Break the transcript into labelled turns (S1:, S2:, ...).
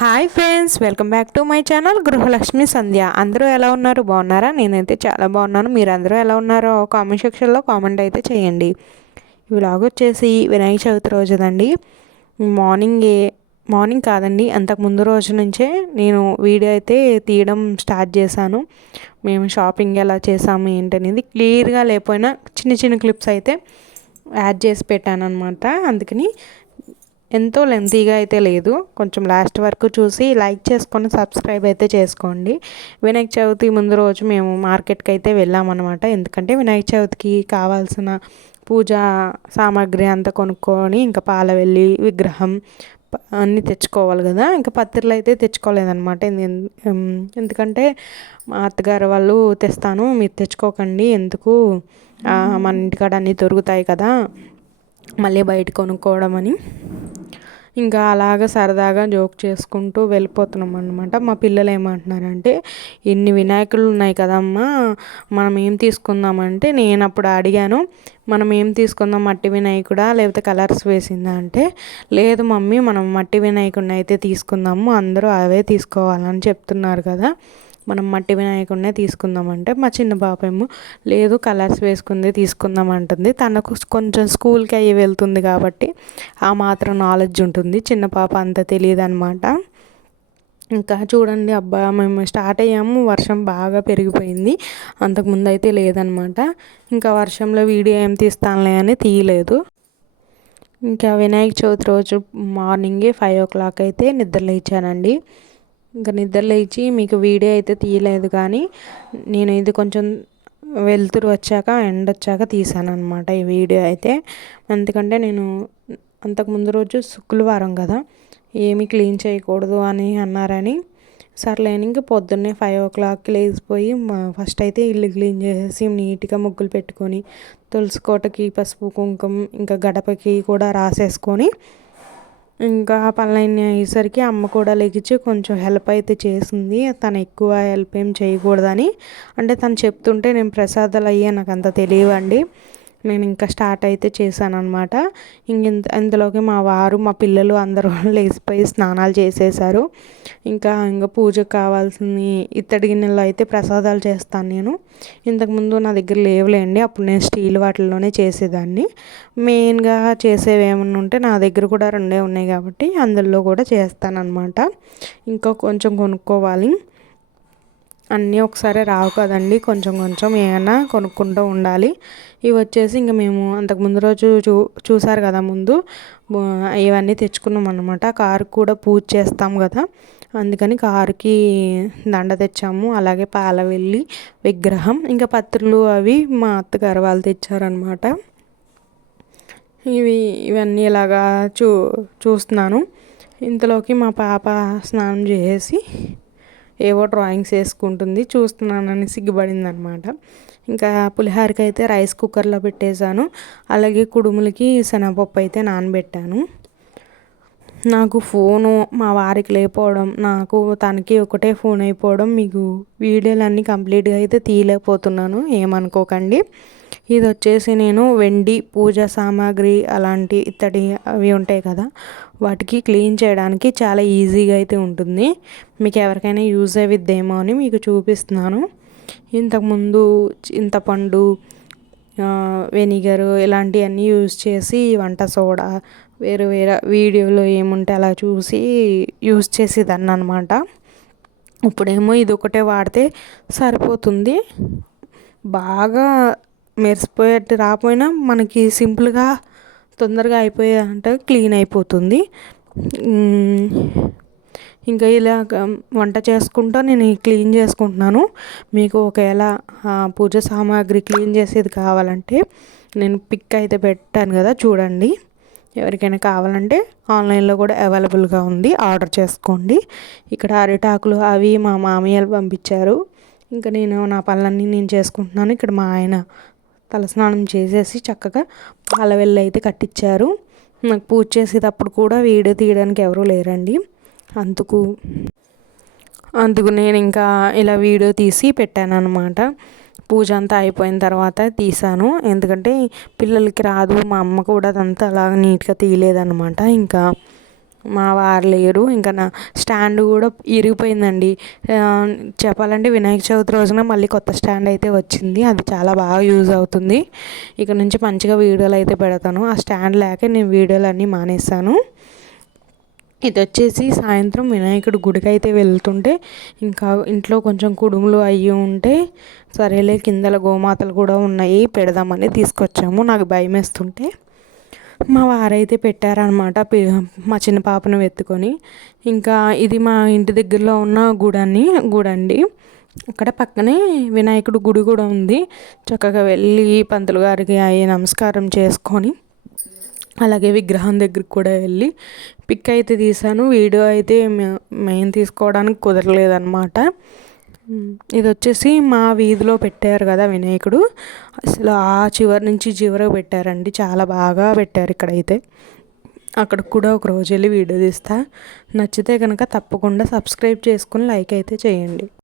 S1: Hi friends welcome back to my channel Gruhalakshmi Sandhya అందరూ ఎలా ఉన్నారు? బాగున్నారా? నేనైతే చాలా బాగున్నాను. మీరు అందరూ ఎలా ఉన్నారో కామెంట్ సెక్షన్లో కామెంట్ అయితే చేయండి. ఇలాగ వచ్చేసి వినాయక చవితి రోజుదండి. మార్నింగే మార్నింగ్ కాదండి అంతకు ముందు రోజు నుంచే నేను వీడియో అయితే తీయడం స్టార్ట్ చేశాను. మేము షాపింగ్ ఎలా చేసాము ఏంటనేది క్లియర్గా లేకపోయినా చిన్న చిన్న క్లిప్స్ అయితే యాడ్ చేసి పెట్టాను అనమాట అందుకని ఎంతో లెంతీగా అయితే లేదు. కొంచెం లాస్ట్ వరకు చూసి లైక్ చేసుకొని సబ్స్క్రైబ్ అయితే చేసుకోండి. వినాయక చవితి ముందు రోజు మేము మార్కెట్కి అయితే వెళ్ళామన్నమాట. ఎందుకంటే వినాయక చవితికి కావాల్సిన పూజా సామాగ్రి అంతా కొనుక్కొని ఇంకా పాలవెల్లి విగ్రహం అన్నీ తెచ్చుకోవాలి కదా. ఇంకా పత్రిలు అయితే తెచ్చుకోలేదన్నమాట. ఎందుకంటే మా అత్తగారు వాళ్ళు తెస్తాను మీరు తెచ్చుకోకండి ఎందుకు? మన ఇంటికాడ అన్నీ దొరుకుతాయి కదా. మళ్ళీ బయట కొనుక్కోవడం అని. ఇంకా అలాగ సరదాగా జోక్ చేసుకుంటూ వెళ్ళిపోతున్నాం అనమాట మా పిల్లలు ఏమంటున్నారంటే ఇన్ని వినాయకులు ఉన్నాయి కదమ్మా మనం ఏం తీసుకుందామంటే నేను అప్పుడు అడిగాను మనం ఏం తీసుకుందాం మట్టి వినాయకుడా లేకపోతే కలర్స్ వేసిందా? అంటే లేదు మమ్మీ మనం మట్టి వినాయకుడిని అయితే తీసుకుందాము అందరూ అవే తీసుకోవాలని చెప్తున్నారు కదా. మనం మట్టి వినాయకుడినే తీసుకుందామంటే మా చిన్న పాప ఏమో లేదు కలర్స్ వేసుకుంది తీసుకుందాం అంటుంది. తనకు కొంచెం స్కూల్కి అయ్యి వెళ్తుంది కాబట్టి ఆ మాత్రం నాలెడ్జ్ ఉంటుంది. చిన్న పాప అంత తెలియదు అనమాట ఇంకా చూడండి అబ్బా మేము స్టార్ట్ అయ్యాము. వర్షం బాగా పెరిగిపోయింది. అంతకుముందు అయితే లేదనమాట. ఇంకా వర్షంలో వీడియో ఏం తీస్తానులే అని తీయలేదు. ఇంకా వినాయక చవితి రోజు మార్నింగే ఫైవ్ ఓ క్లాక్ అయితే నిద్రలేచానండి ఇంకా నిద్ర లేచి మీకు వీడియో అయితే తీయలేదు కానీ నేను ఇది కొంచెం వెలుతురు వచ్చాక ఎండ వచ్చాక తీసాను అనమాట ఈ వీడియో అయితే. ఎందుకంటే నేను అంతకుముందు రోజు శుక్రవారం కదా ఏమీ క్లీన్ చేయకూడదు అని అన్నారని. సర్లే ఇంక పొద్దున్నే ఫైవ్ ఓ క్లాక్కి లేచిపోయి ఫస్ట్ అయితే ఇల్లు క్లీన్ చేసేసి నీట్గా ముగ్గులు పెట్టుకొని తులసి కోటకి పసుపు కుంకుమ ఇంకా గడపకి కూడా రాసేసుకొని ఇంకా పనులన్నీ అయ్యేసరికి అమ్మ కూడా లెగిచి కొంచెం హెల్ప్ అయితే చేసింది. తను ఎక్కువ హెల్ప్ ఏం చేయకూడదని. అంటే తను చెప్తుంటే నేను ప్రసాదాలు అయ్యా నాకు అంత తెలియవండి. నేను ఇంకా స్టార్ట్ అయితే చేశాను అనమాట ఇంక ఇంతలోకి మా వారు మా పిల్లలు అందరూ లేచిపోయి స్నానాలు చేసేసారు ఇంకా ఇంకా పూజకు కావాల్సింది ఇత్తడి గిన్నెలో అయితే ప్రసాదాలు చేస్తాను నేను. ఇంతకుముందు నా దగ్గర లేవులేండి. అప్పుడు నేను స్టీల్ వాటిల్లోనే చేసేదాన్ని. మెయిన్గా చేసేవి ఏమన్నా ఉంటే నా దగ్గర కూడా రెండే ఉన్నాయి కాబట్టి అందులో కూడా చేస్తానన్నమాట. ఇంకా కొంచెం కొనుక్కోవాలి. అన్నీ ఒకసారి రావు కదండి. కొంచెం కొంచెం ఏమైనా కొనుక్కుంటూ ఉండాలి. ఇవి వచ్చేసి ఇంకా మేము అంతకు ముందు రోజు చూ చూసారు కదా ముందు. ఇవన్నీ తెచ్చుకున్నాం అనమాట కారు కూడా పూజ చేస్తాం కదా. అందుకని కారుకి దండ తెచ్చాము. అలాగే పాల వెళ్ళి విగ్రహం ఇంకా పత్రులు అవి మా అత్తగారు వాళ్ళు తెచ్చారనమాట ఇవి ఇవన్నీ ఇలాగా చూ చూస్తున్నాను. ఇంతలోకి మా పాప స్నానం చేసేసి ఏవో డ్రాయింగ్స్ వేసుకుంటుంది. చూస్తున్నానని సిగ్గుపడింది అనమాట ఇంకా పులిహారకి అయితే రైస్ కుక్కర్లో పెట్టేశాను. అలాగే కుడుములకి శనగపప్పు అయితే నానబెట్టాను. నాకు ఫోను మా వారికి లేకపోవడం నాకు తనకి ఒకటే ఫోన్ అయిపోవడం మీకు వీడియోలన్నీ కంప్లీట్గా అయితే తీయలేకపోతున్నాను. ఏమనుకోకండి. ఇది వచ్చేసి నేను వెండి పూజ సామాగ్రి అలాంటి ఇత్తడి అవి ఉంటాయి కదా వాటికి క్లీన్ చేయడానికి చాలా ఈజీగా అయితే ఉంటుంది. మీకు ఎవరికైనా యూజ్ అయ్యిద్దేమో అని మీకు చూపిస్తున్నాను. ఇంతకుముందు చింతపండు వెనిగర్ ఇలాంటివన్నీ యూజ్ చేసి వంట సోడా వేరే వేరే వీడియోలో ఏముంటే అలా చూసి యూజ్ చేసేదాన్ని అనమాట ఇప్పుడేమో ఇది ఒకటే వాడితే సరిపోతుంది. బాగా మెరిసిపోయేట్టు రాకపోయినా మనకి సింపుల్గా తొందరగా అయిపోయే అంటే క్లీన్ అయిపోతుంది. ఇంకా ఇలా వంట చేసుకుంటూ నేను క్లీన్ చేసుకుంటున్నాను. మీకు ఒకవేళ పూజ సామాగ్రి క్లీన్ చేసేది కావాలంటే నేను పిక్ అయితే పెట్టాను కదా చూడండి. ఎవరికైనా కావాలంటే ఆన్లైన్లో కూడా అవైలబుల్గా ఉంది ఆర్డర్ చేసుకోండి. ఇక్కడ అరిటాకులు అవి మా మామయ్యలు పంపించారు. ఇంకా నేను నా పనులన్నీ నేను చేసుకుంటున్నాను. ఇక్కడ మా ఆయన తలస్నానం చేసేసి చక్కగా పాలవెల్లు అయితే కట్టించారు నాకు పూజ చేసేటప్పుడు కూడా వీడియో తీయడానికి ఎవరూ లేరండి. అందుకు అందుకు నేను ఇంకా ఇలా వీడియో తీసి పెట్టాను అనమాట పూజ అంతా అయిపోయిన తర్వాత తీసాను ఎందుకంటే పిల్లలకి రాదు మా అమ్మ కూడా అదంతా అలా నీట్గా తీయలేదనమాట ఇంకా మా వారు లేరు. ఇంకా నా స్టాండ్ కూడా ఇరిగిపోయిందండి. చెప్పాలంటే వినాయక చవితి రోజున మళ్ళీ కొత్త స్టాండ్ అయితే వచ్చింది. అది చాలా బాగా యూజ్ అవుతుంది. ఇక నుంచి మంచిగా వీడియోలు అయితే పెడతాను. ఆ స్టాండ్ లేక నేను వీడియోలు అన్నీ మానేస్తాను ఇది వచ్చేసి సాయంత్రం వినాయకుడు గుడికి అయితే వెళ్తుంటే ఇంకా ఇంట్లో కొంచెం కుడుములు అయ్యి ఉంటే సరేలే కిందల గోమాతలు కూడా ఉన్నాయి పెడదామని తీసుకొచ్చాము. నాకు భయం వేస్తుంటే మా వారైతే పెట్టారనమాట మా చిన్న పాపను ఎత్తుకొని ఇంకా ఇది మా ఇంటి దగ్గరలో ఉన్న గుడని గుడండి. అక్కడ పక్కనే వినాయకుడు గుడి కూడా ఉంది. చక్కగా వెళ్ళి పంతులు గారికి అయ్యి నమస్కారం చేసుకొని అలాగే విగ్రహం దగ్గరికి కూడా వెళ్ళి పిక్ అయితే తీసాను వీడియో అయితే మెయిన్ తీసుకోవడానికి కుదరలేదన్నమాట. ఇది వచ్చేసి మా వీధిలో పెట్టారు కదా వినాయకుడు. అసలు ఆ చివరి నుంచి చివరకు పెట్టారండి. చాలా బాగా పెట్టారు ఇక్కడైతే. అక్కడ కూడా ఒక రోజు వెళ్ళి వీడియో తీస్తా. నచ్చితే కనుక తప్పకుండా సబ్స్క్రైబ్ చేసుకుని లైక్ అయితే చేయండి.